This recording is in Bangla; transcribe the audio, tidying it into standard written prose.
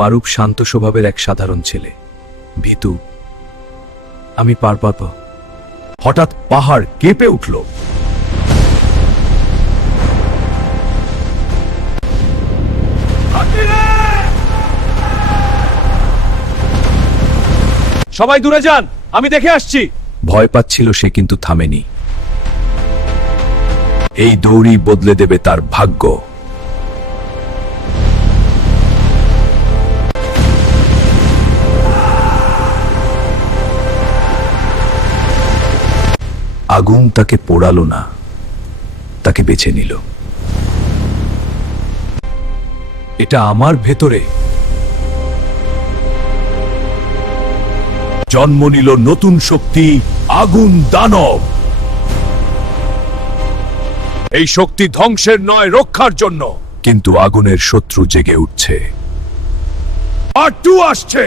মারুফ শান্ত স্বভাবের এক সাধারণ ছেলে, ভীতু। আমি পার পাবো। হঠাৎ পাহাড় কেঁপে উঠল। সবাই দূরে যান, আমি দেখে আসছি। ভয় পাচ্ছিল সে, কিন্তু থামেনি। এই দৌড়ই বদলে দেবে তার ভাগ্য। আগুন তাকে পোড়ালো না, তাকে বেছে নিল। এটা আমার ভেতরে জন্ম নিল নতুন শক্তি, আগুন দানব। এই শক্তি ধ্বংসের নয়, রক্ষার জন্য। কিন্তু আগুনের শত্রু জেগে উঠছে। পার্ট 2 আসছে।